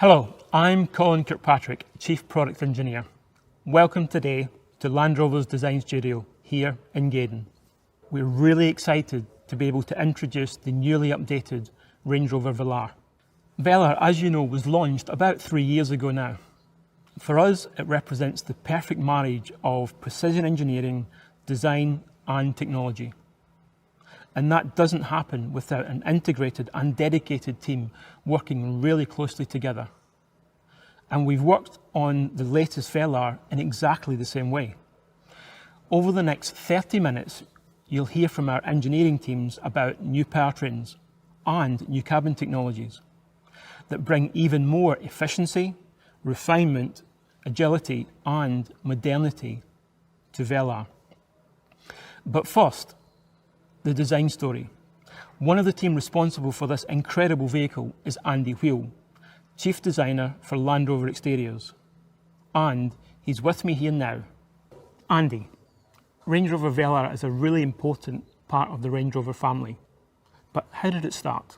Hello, I'm Colin Kirkpatrick, Chief Product Engineer. Welcome today to Land Rover's Design Studio here in Gaydon. We're really excited to be able to introduce the newly updated Range Rover Velar. Velar, as you know, was launched about 3 years ago now. For us, it represents the perfect marriage of precision engineering, design and technology. And that doesn't happen without an integrated and dedicated team working really closely together. And we've worked on the latest Velar in exactly the same way. Over the next 30 minutes, you'll hear from our engineering teams about new powertrains and new cabin technologies that bring even more efficiency, refinement, agility and modernity to Velar. But first, the design story. One of the team responsible for this incredible vehicle is Andy Wheel, Chief Designer for Land Rover Exteriors. And he's with me here now. Andy, Range Rover Velar is a really important part of the Range Rover family. But how did it start?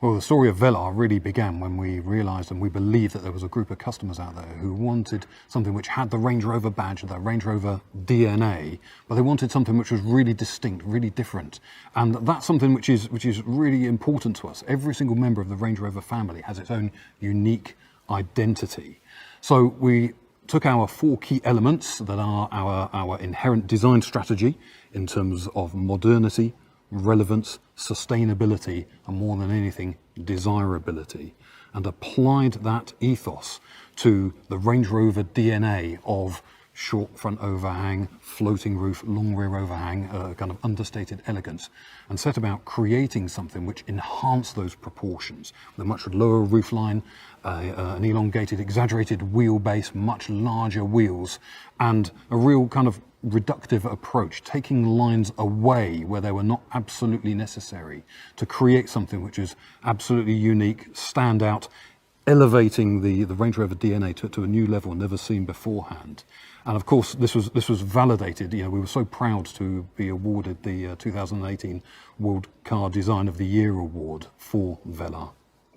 Well, the story of Velar really began when we realised and we believed that there was a group of customers out there who wanted something which had the Range Rover badge, the Range Rover DNA, but they wanted something which was really distinct, really different. And that's something which is really important to us. Every single member of the Range Rover family has its own unique identity. So we took our 4 key elements that are our inherent design strategy in terms of modernity, relevance, sustainability, and more than anything, desirability, and applied that ethos to the Range Rover DNA of short front overhang, floating roof, long rear overhang, kind of understated elegance, and set about creating something which enhanced those proportions with a much lower roofline, an elongated, exaggerated wheelbase, much larger wheels, and a real kind of reductive approach, taking lines away where they were not absolutely necessary to create something which is absolutely unique, stand out, elevating the Range Rover DNA to a new level never seen beforehand. And of course, this was validated. You know, we were so proud to be awarded the 2018 World Car Design of the Year award for Velar.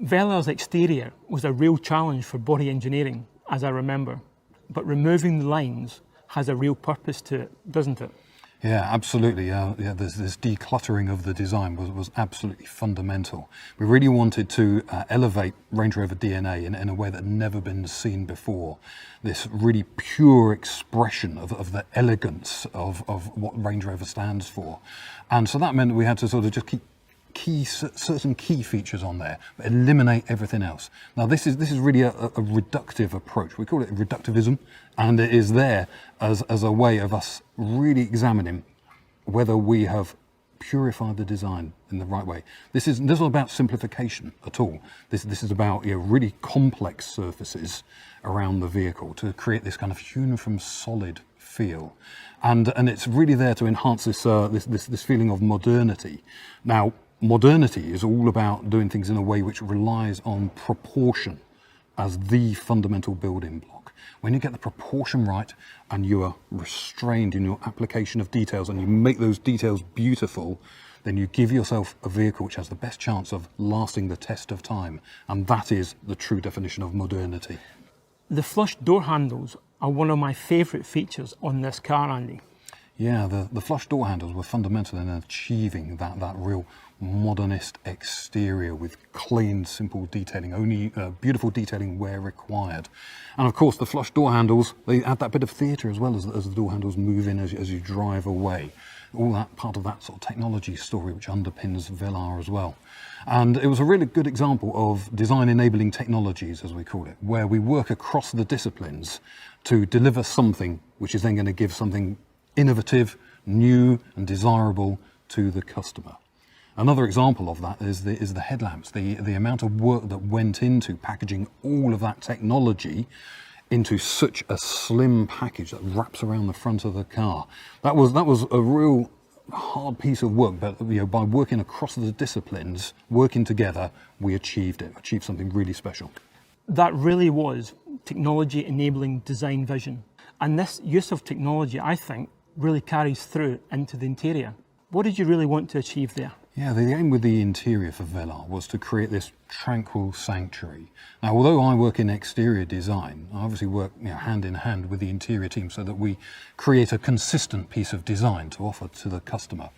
Velar's exterior was a real challenge for body engineering, as I remember. But removing the lines has a real purpose to it, doesn't it? Yeah, absolutely. This decluttering of the design was absolutely fundamental. We really wanted to elevate Range Rover DNA in a way that had never been seen before. This really pure expression of the elegance of what Range Rover stands for. And so that meant that we had to sort of just keep certain key features on there, but eliminate everything else. Now this is really a reductive approach. We call it reductivism, and it is there as a way of us really examining whether we have purified the design in the right way. This isn't about simplification at all. This is about really complex surfaces around the vehicle to create this kind of hewn from solid feel, and it's really there to enhance this feeling of modernity. Now, modernity is all about doing things in a way which relies on proportion as the fundamental building block. When you get the proportion right and you are restrained in your application of details and you make those details beautiful, then you give yourself a vehicle which has the best chance of lasting the test of time. And that is the true definition of modernity. The flush door handles are one of my favourite features on this car, Andy. Yeah, the flush door handles were fundamental in achieving that real modernist exterior with clean, simple detailing, only beautiful detailing where required. And of course, the flush door handles, they add that bit of theatre as well as the door handles move in as you drive away. All that part of that sort of technology story which underpins Velar as well. And it was a really good example of design enabling technologies, as we call it, where we work across the disciplines to deliver something which is then going to give something innovative, new and desirable to the customer. Another example of that is the headlamps, the amount of work that went into packaging all of that technology into such a slim package that wraps around the front of the car. That was a real hard piece of work, but by working across the disciplines, working together, we achieved something really special. That really was technology enabling design vision. And this use of technology, I think, really carries through into the interior. What did you really want to achieve there? Yeah, the aim with the interior for Velar was to create this tranquil sanctuary. Now, although I work in exterior design, I obviously work hand in hand with the interior team so that we create a consistent piece of design to offer to the customer.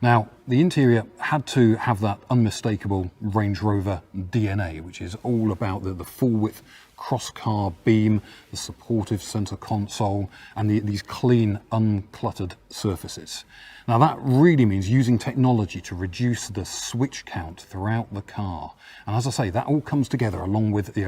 Now, the interior had to have that unmistakable Range Rover DNA, which is all about the full width cross-car beam, the supportive centre console, and these clean, uncluttered surfaces. Now that really means using technology to reduce the switch count throughout the car. And as I say, that all comes together along with the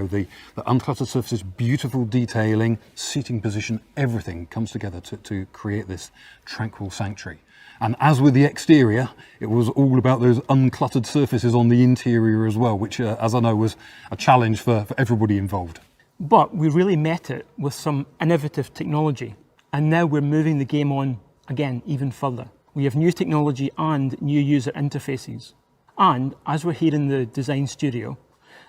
uncluttered surfaces, beautiful detailing, seating position, everything comes together to create this tranquil sanctuary. And as with the exterior, it was all about those uncluttered surfaces on the interior as well, which, as I know, was a challenge for everybody involved. But we really met it with some innovative technology. And now we're moving the game on, again, even further. We have new technology and new user interfaces. And as we're here in the design studio,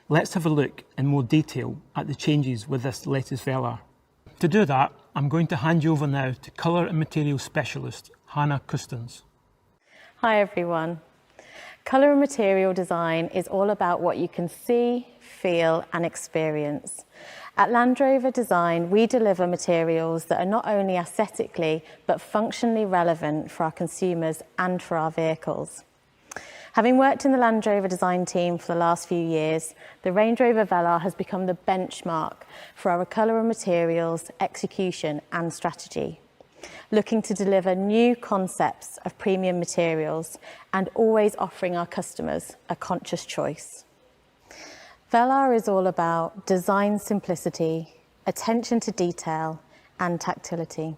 let's have a look in more detail at the changes with this latest Velar. To do that, I'm going to hand you over now to Colour and Materials Specialist, Hannah Custins. Hi everyone. Colour and material design is all about what you can see, feel and experience. At Land Rover Design, we deliver materials that are not only aesthetically but functionally relevant for our consumers and for our vehicles. Having worked in the Land Rover design team for the last few years, the Range Rover Velar has become the benchmark for our colour and materials, execution and strategy. Looking to deliver new concepts of premium materials and always offering our customers a conscious choice. Velar is all about design simplicity, attention to detail and tactility.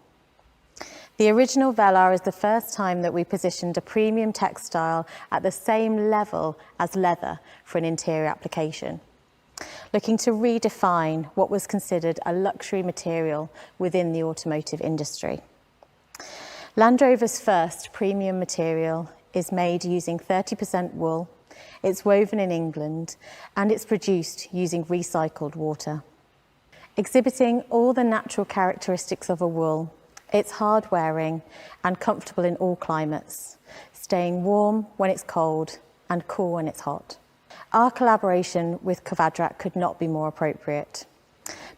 The original Velar is the first time that we positioned a premium textile at the same level as leather for an interior application, looking to redefine what was considered a luxury material within the automotive industry. Land Rover's first premium material is made using 30% wool, it's woven in England, and it's produced using recycled water. Exhibiting all the natural characteristics of a wool, it's hard wearing and comfortable in all climates, staying warm when it's cold and cool when it's hot. Our collaboration with Kvadrat could not be more appropriate.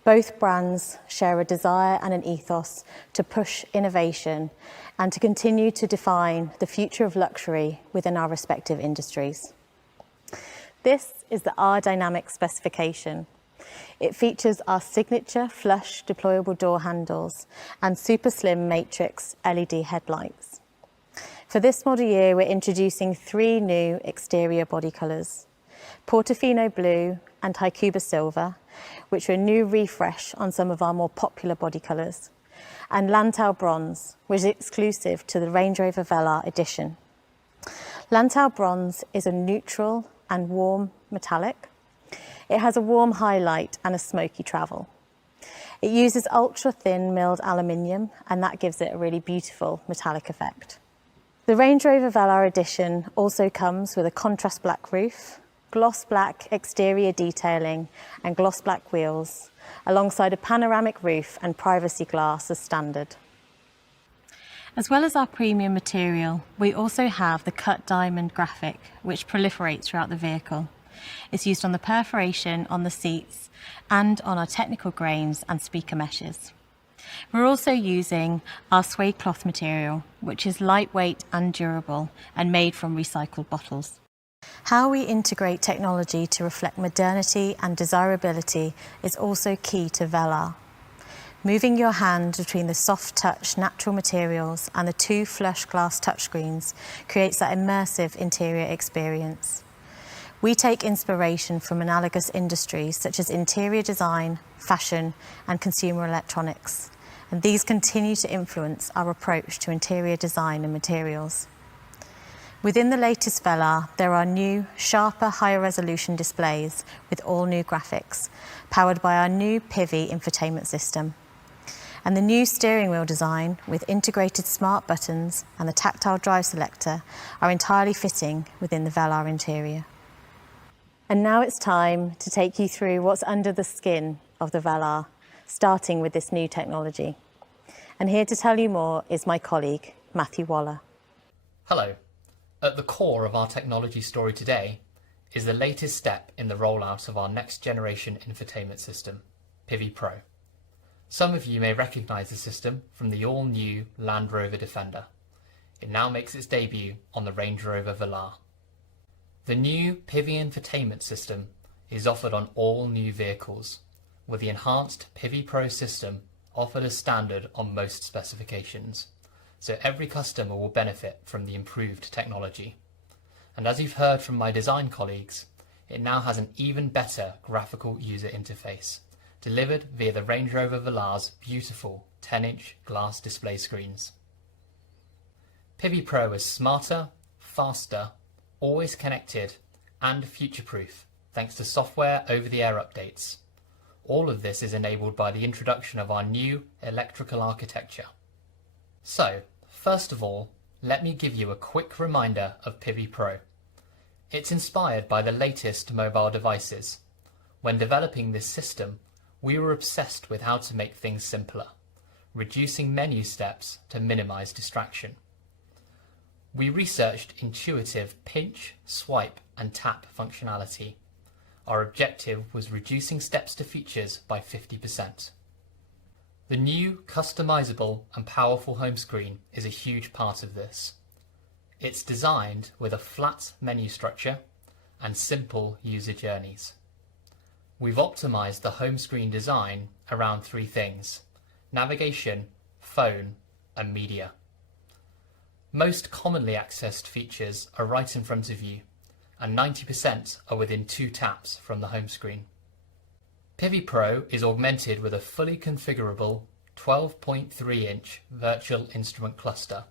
Both brands share a desire and an ethos to push innovation and to continue to define the future of luxury within our respective industries. This is the R Dynamic specification. It features our signature flush deployable door handles and super slim matrix LED headlights. For this model year, we're introducing 3 new exterior body colours: Portofino Blue and Haikuba Silver, which are a new refresh on some of our more popular body colours, and Lantau Bronze, which is exclusive to the Range Rover Velar edition. Lantau Bronze is a neutral and warm metallic. It has a warm highlight and a smoky travel. It uses ultra-thin milled aluminium, and that gives it a really beautiful metallic effect. The Range Rover Velar edition also comes with a contrast black roof, gloss black exterior detailing and gloss black wheels, alongside a panoramic roof and privacy glass as standard. As well as our premium material, we also have the cut diamond graphic, which proliferates throughout the vehicle. It's used on the perforation on the seats and on our technical grains and speaker meshes. We're also using our suede cloth material, which is lightweight and durable and made from recycled bottles. How we integrate technology to reflect modernity and desirability is also key to Velar. Moving your hand between the soft touch natural materials and the 2 flush glass touchscreens creates that immersive interior experience. We take inspiration from analogous industries such as interior design, fashion, and consumer electronics, and these continue to influence our approach to interior design and materials. Within the latest Velar, there are new, sharper, higher resolution displays with all new graphics, powered by our new Pivi infotainment system. And the new steering wheel design with integrated smart buttons and the tactile drive selector are entirely fitting within the Velar interior. And now it's time to take you through what's under the skin of the Velar, starting with this new technology. And here to tell you more is my colleague, Matthew Waller. Hello. At the core of our technology story today is the latest step in the rollout of our next generation infotainment system, Pivi Pro. Some of you may recognise the system from the all-new Land Rover Defender. It now makes its debut on the Range Rover Velar. The new Pivi infotainment system is offered on all new vehicles, with the enhanced Pivi Pro system offered as standard on most specifications, so every customer will benefit from the improved technology. And as you've heard from my design colleagues, it now has an even better graphical user interface, delivered via the Range Rover Velar's beautiful 10-inch glass display screens. Pivi Pro is smarter, faster, always connected, and future-proof thanks to software over-the-air updates. All of this is enabled by the introduction of our new electrical architecture. So, first of all, let me give you a quick reminder of Pivi Pro. It's inspired by the latest mobile devices. When developing this system, we were obsessed with how to make things simpler, reducing menu steps to minimize distraction. We researched intuitive pinch, swipe, and tap functionality. Our objective was reducing steps to features by 50%. The new customizable and powerful home screen is a huge part of this. It's designed with a flat menu structure and simple user journeys. We've optimized the home screen design around three things: navigation, phone, and media. Most commonly accessed features are right in front of you, and 90% are within 2 taps from the home screen. Pivi Pro is augmented with a fully configurable 12.3-inch virtual instrument cluster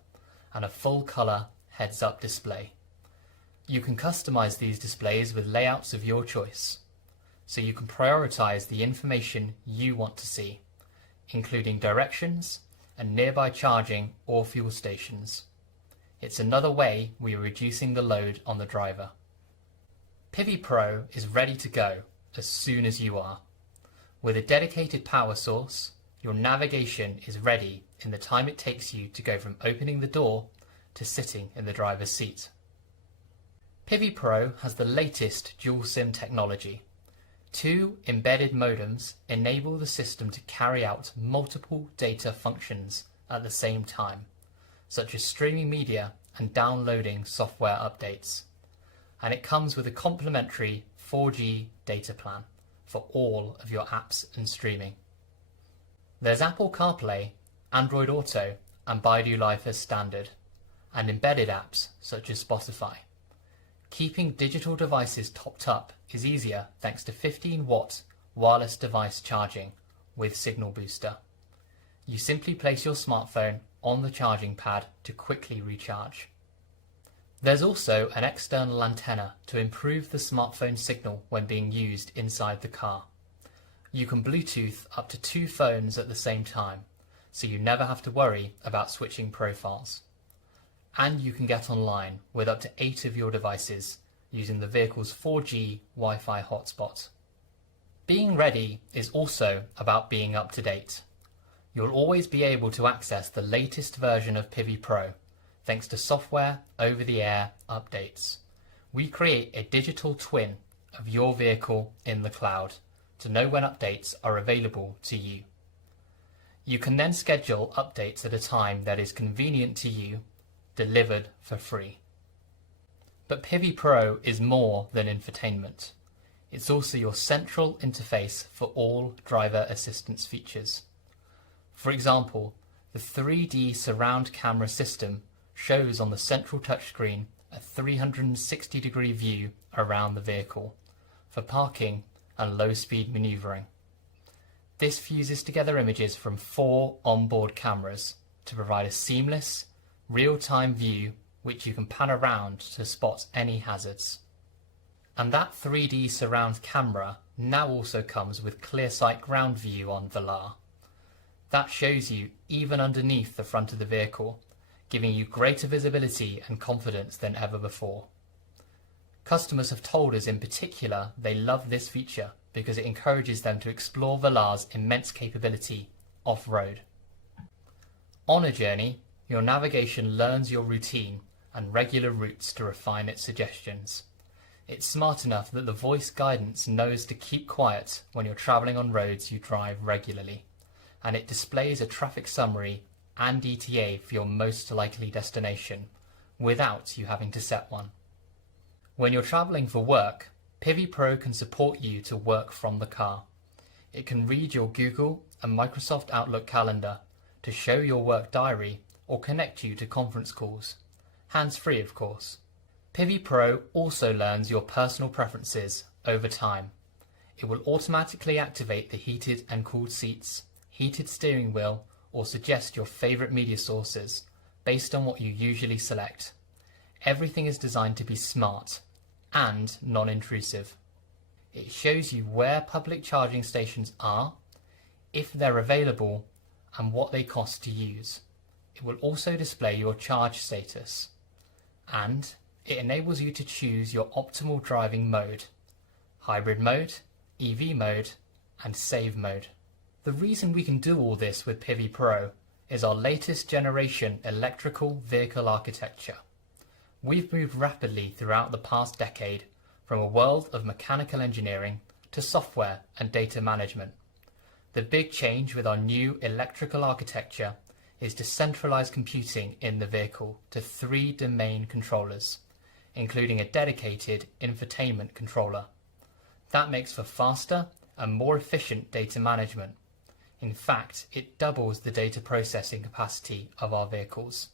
and a full-colour heads-up display. You can customize these displays with layouts of your choice, so you can prioritize the information you want to see, including directions and nearby charging or fuel stations. It's another way we are reducing the load on the driver. Pivi Pro is ready to go as soon as you are. With a dedicated power source, your navigation is ready in the time it takes you to go from opening the door to sitting in the driver's seat. Pivi Pro has the latest dual SIM technology. 2 embedded modems enable the system to carry out multiple data functions at the same time, such as streaming media and downloading software updates. And it comes with a complimentary 4G data plan for all of your apps and streaming. There's Apple CarPlay, Android Auto, and Baidu Life as standard, and embedded apps such as Spotify. Keeping digital devices topped up is easier thanks to 15-watt wireless device charging with Signal Booster. You simply place your smartphone on the charging pad to quickly recharge. There's also an external antenna to improve the smartphone signal when being used inside the car. You can Bluetooth up to 2 phones at the same time, so you never have to worry about switching profiles. And you can get online with up to 8 of your devices using the vehicle's 4G Wi-Fi hotspot. Being ready is also about being up to date. You'll always be able to access the latest version of Pivi Pro thanks to software over-the-air updates. We create a digital twin of your vehicle in the cloud to know when updates are available to you. You can then schedule updates at a time that is convenient to you, delivered for free. But Pivi Pro is more than infotainment. It's also your central interface for all driver assistance features. For example, the 3D surround camera system shows on the central touchscreen a 360-degree view around the vehicle for parking and low-speed maneuvering. This fuses together images from 4 onboard cameras to provide a seamless, real-time view which you can pan around to spot any hazards. And that 3D surround camera now also comes with clear-sight ground view on Velar. That shows you even underneath the front of the vehicle, giving you greater visibility and confidence than ever before. Customers have told us in particular they love this feature because it encourages them to explore Velar's immense capability off-road. On a journey, your navigation learns your routine and regular routes to refine its suggestions. It's smart enough that the voice guidance knows to keep quiet when you're travelling on roads you drive regularly, and it displays a traffic summary and ETA for your most likely destination without you having to set one. When you're travelling for work, Pivi Pro can support you to work from the car. It can read your Google and Microsoft Outlook calendar to show your work diary or connect you to conference calls. Hands-free, of course. Pivi Pro also learns your personal preferences over time. It will automatically activate the heated and cooled seats, heated steering wheel, or suggest your favourite media sources based on what you usually select. Everything is designed to be smart and non-intrusive. It shows you where public charging stations are, if they're available, and what they cost to use. It will also display your charge status, and it enables you to choose your optimal driving mode: hybrid mode, EV mode, and save mode. The reason we can do all this with Pivi Pro is our latest generation electrical vehicle architecture. We've moved rapidly throughout the past decade from a world of mechanical engineering to software and data management. The big change with our new electrical architecture is to centralize computing in the vehicle to 3 domain controllers, including a dedicated infotainment controller. That makes for faster and more efficient data management. In fact, it doubles the data processing capacity of our vehicles.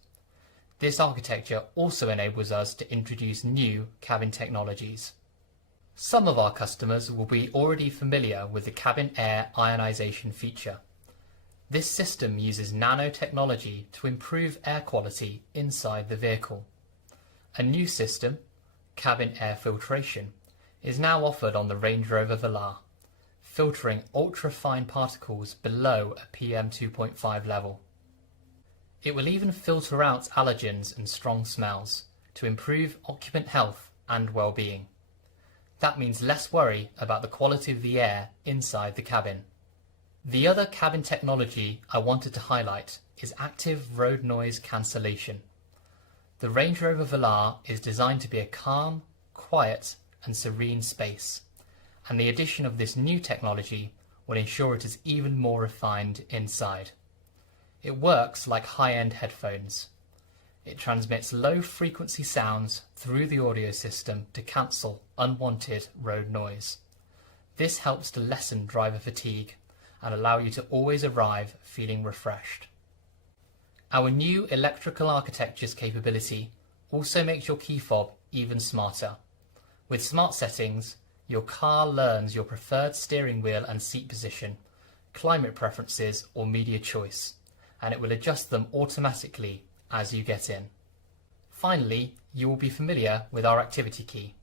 This architecture also enables us to introduce new cabin technologies. Some of our customers will be already familiar with the cabin air ionization feature. This system uses nanotechnology to improve air quality inside the vehicle. A new system, cabin air filtration, is now offered on the Range Rover Velar, filtering ultra-fine particles below a PM2.5 level. It will even filter out allergens and strong smells to improve occupant health and well-being. That means less worry about the quality of the air inside the cabin. The other cabin technology I wanted to highlight is active road noise cancellation. The Range Rover Velar is designed to be a calm, quiet and serene space, and the addition of this new technology will ensure it is even more refined inside. It works like high-end headphones. It transmits low-frequency sounds through the audio system to cancel unwanted road noise. This helps to lessen driver fatigue and allow you to always arrive feeling refreshed. Our new electrical architecture's capability also makes your key fob even smarter. With smart settings, your car learns your preferred steering wheel and seat position, climate preferences or media choice, and it will adjust them automatically as you get in. Finally, you will be familiar with our activity key.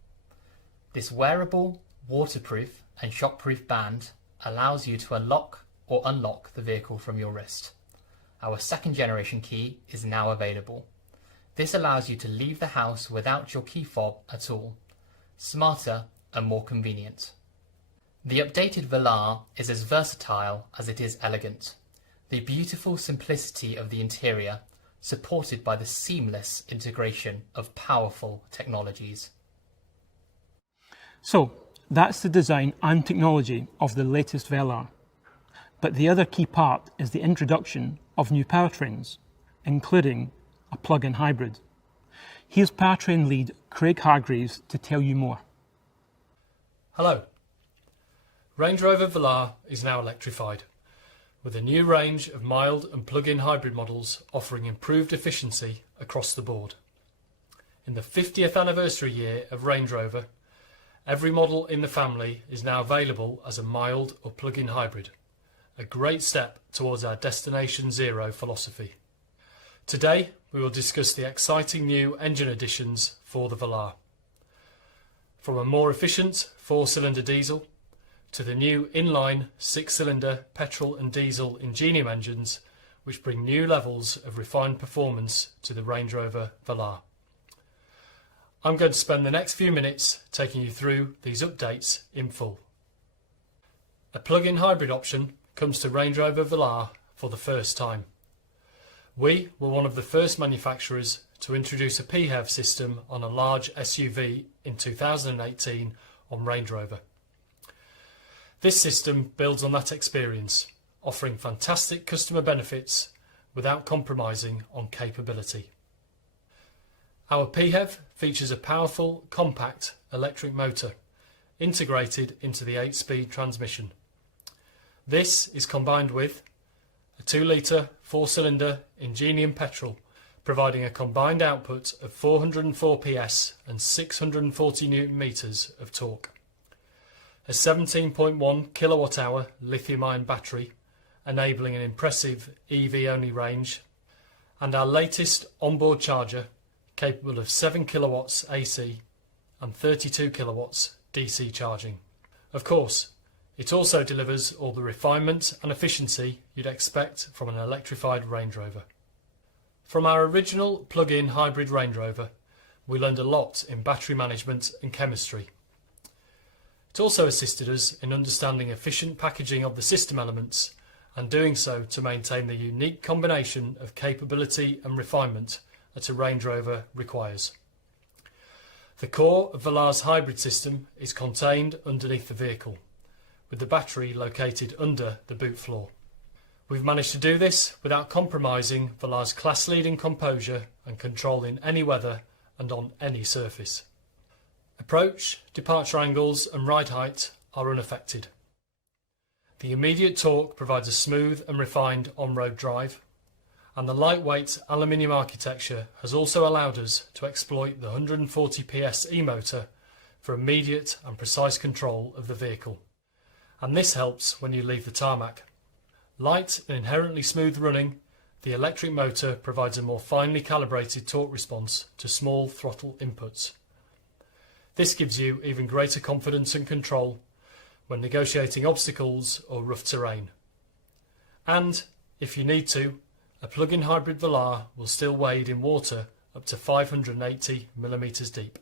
This wearable, waterproof and shockproof band allows you to unlock or unlock the vehicle from your wrist. Our second generation key is now available. This allows you to leave the house without your key fob at all. Smarter and more convenient. The updated Velar is as versatile as it is elegant. The beautiful simplicity of the interior, supported by the seamless integration of powerful technologies. So, that's the design and technology of the latest Velar. But the other key part is the introduction of new powertrains, including a plug-in hybrid. Here's powertrain lead Craig Hargreaves to tell you more. Hello. Range Rover Velar is now electrified, with a new range of mild and plug-in hybrid models offering improved efficiency across the board. In the 50th anniversary year of Range Rover, every model in the family is now available as a mild or plug-in hybrid, a great step towards our Destination Zero philosophy. Today, we will discuss the exciting new engine additions for the Velar. From a more efficient 4-cylinder diesel to the new inline 6-cylinder petrol and diesel Ingenium engines, which bring new levels of refined performance to the Range Rover Velar. I'm going to spend the next few minutes taking you through these updates in full. A plug-in hybrid option comes to Range Rover Velar for the first time. We were one of the first manufacturers to introduce a PHEV system on a large SUV in 2018 on Range Rover. This system builds on that experience, offering fantastic customer benefits without compromising on capability. Our PHEV features a powerful, compact electric motor integrated into the 8-speed transmission. This is combined with a 2-litre 4-cylinder Ingenium petrol, providing a combined output of 404 PS and 640 Newton meters of torque. A 17.1 kilowatt-hour lithium-ion battery, enabling an impressive EV-only range, and our latest onboard charger, capable of 7 kilowatts AC and 32 kilowatts DC charging. Of course, it also delivers all the refinement and efficiency you'd expect from an electrified Range Rover. From our original plug-in hybrid Range Rover, we learned a lot in battery management and chemistry. It also assisted us in understanding efficient packaging of the system elements and doing so to maintain the unique combination of capability and refinement that a Range Rover requires. The core of Velar's hybrid system is contained underneath the vehicle, with the battery located under the boot floor. We've managed to do this without compromising Velar's class-leading composure and control in any weather and on any surface. Approach, departure angles and ride height are unaffected. The immediate torque provides a smooth and refined on-road drive, and the lightweight aluminium architecture has also allowed us to exploit the 140 PS e-motor for immediate and precise control of the vehicle. And this helps when you leave the tarmac. Light and inherently smooth running, the electric motor provides a more finely calibrated torque response to small throttle inputs. This gives you even greater confidence and control when negotiating obstacles or rough terrain. And, if you need to, a plug-in hybrid Velar will still wade in water up to 580 millimeters deep.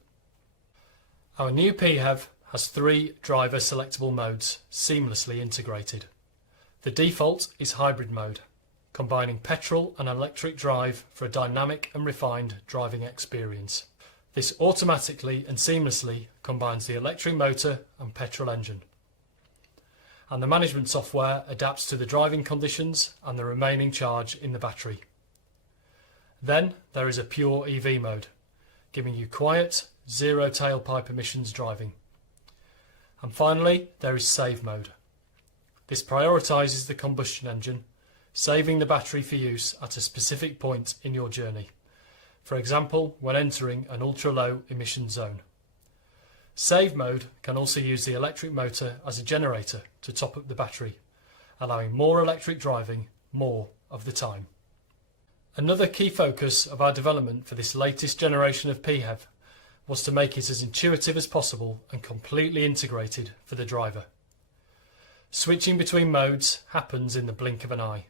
Our new PHEV has 3 driver selectable modes seamlessly integrated. The default is hybrid mode, combining petrol and electric drive for a dynamic and refined driving experience. This automatically and seamlessly combines the electric motor and petrol engine. And the management software adapts to the driving conditions and the remaining charge in the battery. Then there is a pure EV mode, giving you quiet, zero tailpipe emissions driving. And finally, there is save mode. This prioritises the combustion engine, saving the battery for use at a specific point in your journey, for example when entering an ultra-low emission zone. Save mode can also use the electric motor as a generator to top up the battery, allowing more electric driving more of the time. Another key focus of our development for this latest generation of PHEV was to make it as intuitive as possible and completely integrated for the driver. Switching between modes happens in the blink of an eye.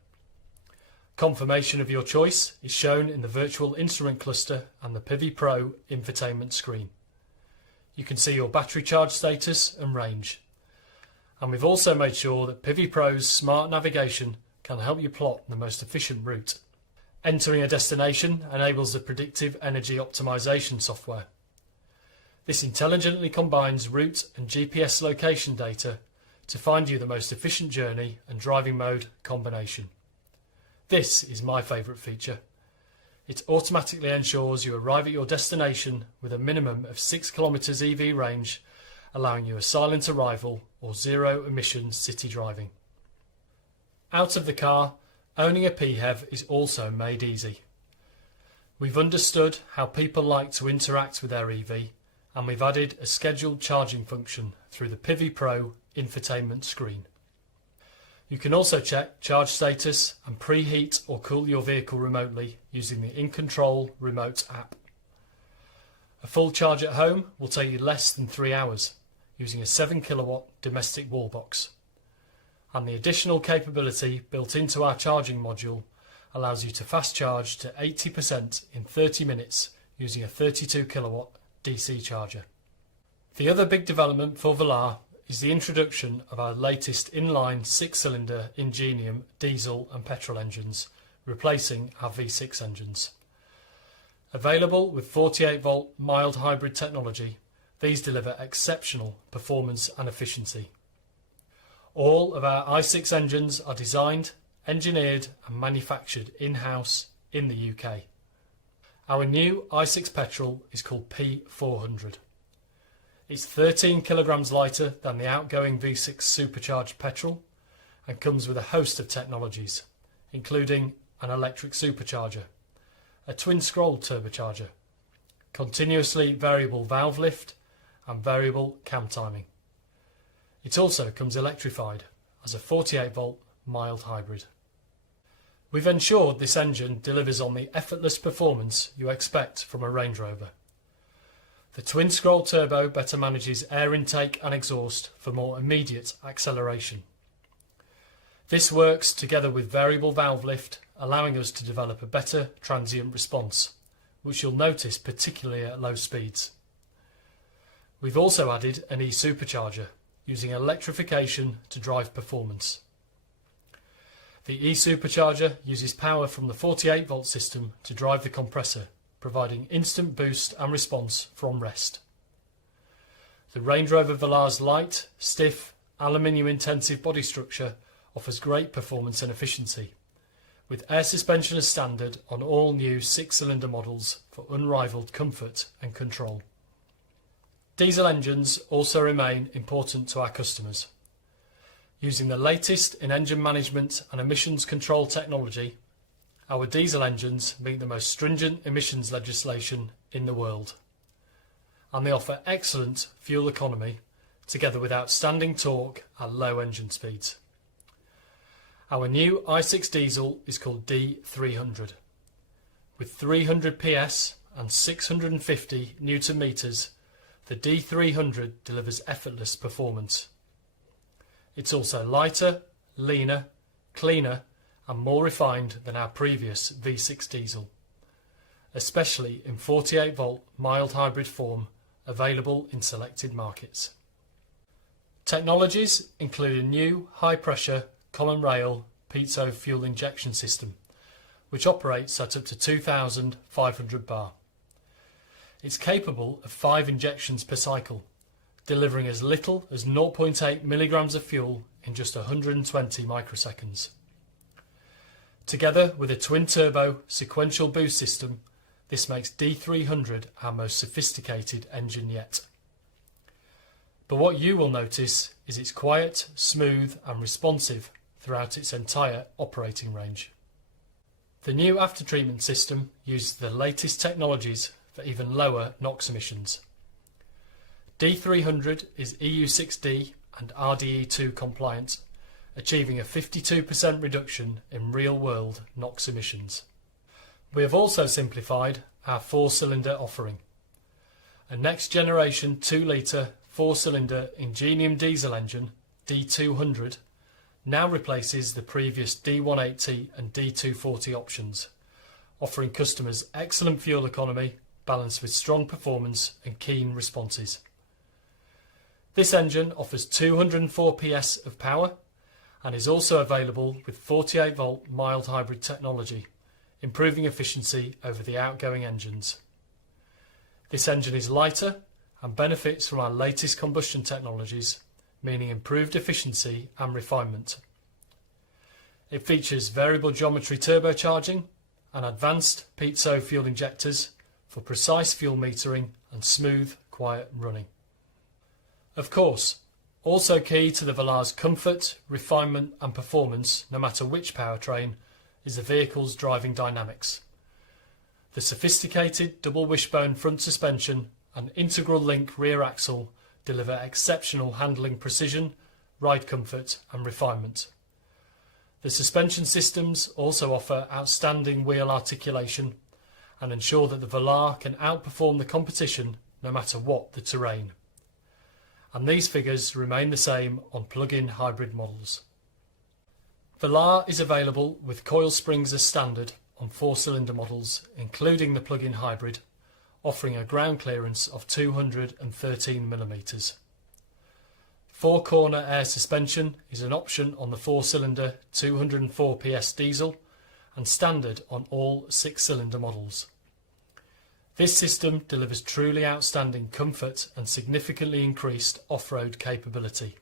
Confirmation of your choice is shown in the virtual instrument cluster and the PIVI Pro infotainment screen. You can see your battery charge status and range. And we've also made sure that PIVI Pro's smart navigation can help you plot the most efficient route. Entering a destination enables the predictive energy optimization software. This intelligently combines route and GPS location data to find you the most efficient journey and driving mode combination. This is my favourite feature. It automatically ensures you arrive at your destination with a minimum of 6 kilometres EV range, allowing you a silent arrival or zero emission city driving. Out of the car, owning a PHEV is also made easy. We've understood how people like to interact with their EV, and we've added a scheduled charging function through the PIVI Pro infotainment screen. You can also check charge status and preheat or cool your vehicle remotely using the InControl remote app. A full charge at home will take you less than 3 hours using a 7 kilowatt domestic wall box. And the additional capability built into our charging module allows you to fast charge to 80% in 30 minutes using a 32 kilowatt DC charger. The other big development for Velar is the introduction of our latest inline 6-cylinder Ingenium diesel and petrol engines, replacing our V6 engines. Available with 48-volt mild hybrid technology, these deliver exceptional performance and efficiency. All of our i6 engines are designed, engineered and manufactured in-house in the UK. Our new i6 petrol is called P400. It's 13 kilograms lighter than the outgoing V6 supercharged petrol and comes with a host of technologies, including an electric supercharger, a twin-scroll turbocharger, continuously variable valve lift and variable cam timing. It also comes electrified as a 48-volt mild hybrid. We've ensured this engine delivers on the effortless performance you expect from a Range Rover. The twin-scroll turbo better manages air intake and exhaust for more immediate acceleration. This works together with variable valve lift, allowing us to develop a better transient response, which you'll notice particularly at low speeds. We've also added an e-supercharger, using electrification to drive performance. The e-supercharger uses power from the 48-volt system to drive the compressor, providing instant boost and response from rest. The Range Rover Velar's light, stiff, aluminium-intensive body structure offers great performance and efficiency, with air suspension as standard on all new 6-cylinder models for unrivaled comfort and control. Diesel engines also remain important to our customers. Using the latest in engine management and emissions control technology, our diesel engines meet the most stringent emissions legislation in the world, and they offer excellent fuel economy together with outstanding torque at low engine speeds. Our new i6 diesel is called D300. With 300 PS and 650 Newton meters, the D300 delivers effortless performance. It's also lighter, leaner, cleaner and more refined than our previous V6 diesel, especially in 48-volt mild hybrid form available in selected markets. Technologies include a new high-pressure common rail piezo fuel injection system, which operates at up to 2,500 bar. It's capable of 5 injections per cycle, delivering as little as 0.8 milligrams of fuel in just 120 microseconds. Together with a twin-turbo sequential boost system, this makes D300 our most sophisticated engine yet. But what you will notice is it's quiet, smooth and responsive throughout its entire operating range. The new aftertreatment system uses the latest technologies for even lower NOx emissions. D300 is EU6D and RDE2 compliant, achieving a 52% reduction in real-world NOx emissions. We have also simplified our 4-cylinder offering. A next-generation 2-litre 4-cylinder Ingenium diesel engine, D200, now replaces the previous D180 and D240 options, offering customers excellent fuel economy balanced with strong performance and keen responses. This engine offers 204 PS of power and is also available with 48-volt mild hybrid technology, improving efficiency over the outgoing engines. This engine is lighter and benefits from our latest combustion technologies, meaning improved efficiency and refinement. It features variable geometry turbocharging and advanced piezo fuel injectors for precise fuel metering and smooth, quiet running. Of course, also key to the Velar's comfort, refinement and performance, no matter which powertrain, is the vehicle's driving dynamics. The sophisticated double wishbone front suspension and integral link rear axle deliver exceptional handling precision, ride comfort and refinement. The suspension systems also offer outstanding wheel articulation and ensure that the Velar can outperform the competition no matter what the terrain. And these figures remain the same on plug-in hybrid models. Velar is available with coil springs as standard on 4-cylinder models, including the plug-in hybrid, offering a ground clearance of 213 mm. 4-corner air suspension is an option on the 4-cylinder 204 PS diesel and standard on all 6-cylinder models. This system delivers truly outstanding comfort and significantly increased off-road capability.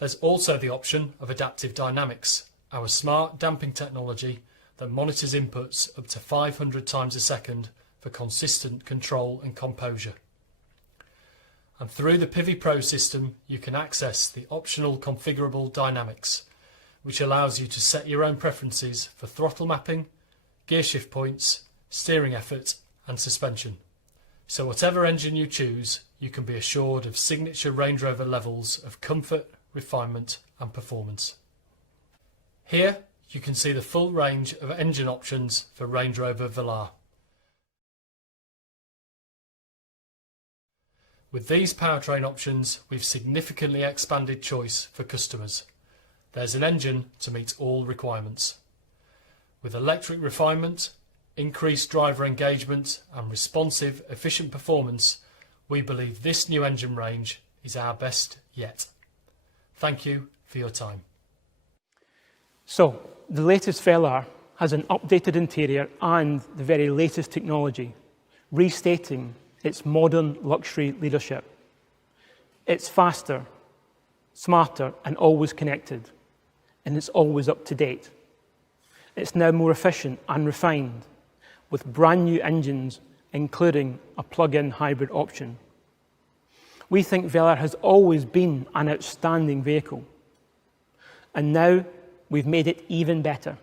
There's also the option of adaptive dynamics, our smart damping technology that monitors inputs up to 500 times a second for consistent control and composure. And through the Pivi Pro system, you can access the optional configurable dynamics, which allows you to set your own preferences for throttle mapping, gear shift points, steering effort and suspension. So whatever engine you choose, you can be assured of signature Range Rover levels of comfort, refinement and performance. Here you can see the full range of engine options for Range Rover Velar. With these powertrain options, we've significantly expanded choice for customers. There's an engine to meet all requirements. With electric refinement, increased driver engagement and responsive, efficient performance, we believe this new engine range is our best yet. Thank you for your time. So, the latest Velar has an updated interior and the very latest technology, restating its modern luxury leadership. It's faster, smarter and always connected, and it's always up to date. It's now more efficient and refined, with brand new engines, including a plug-in hybrid option. We think Velar has always been an outstanding vehicle, and now we've made it even better.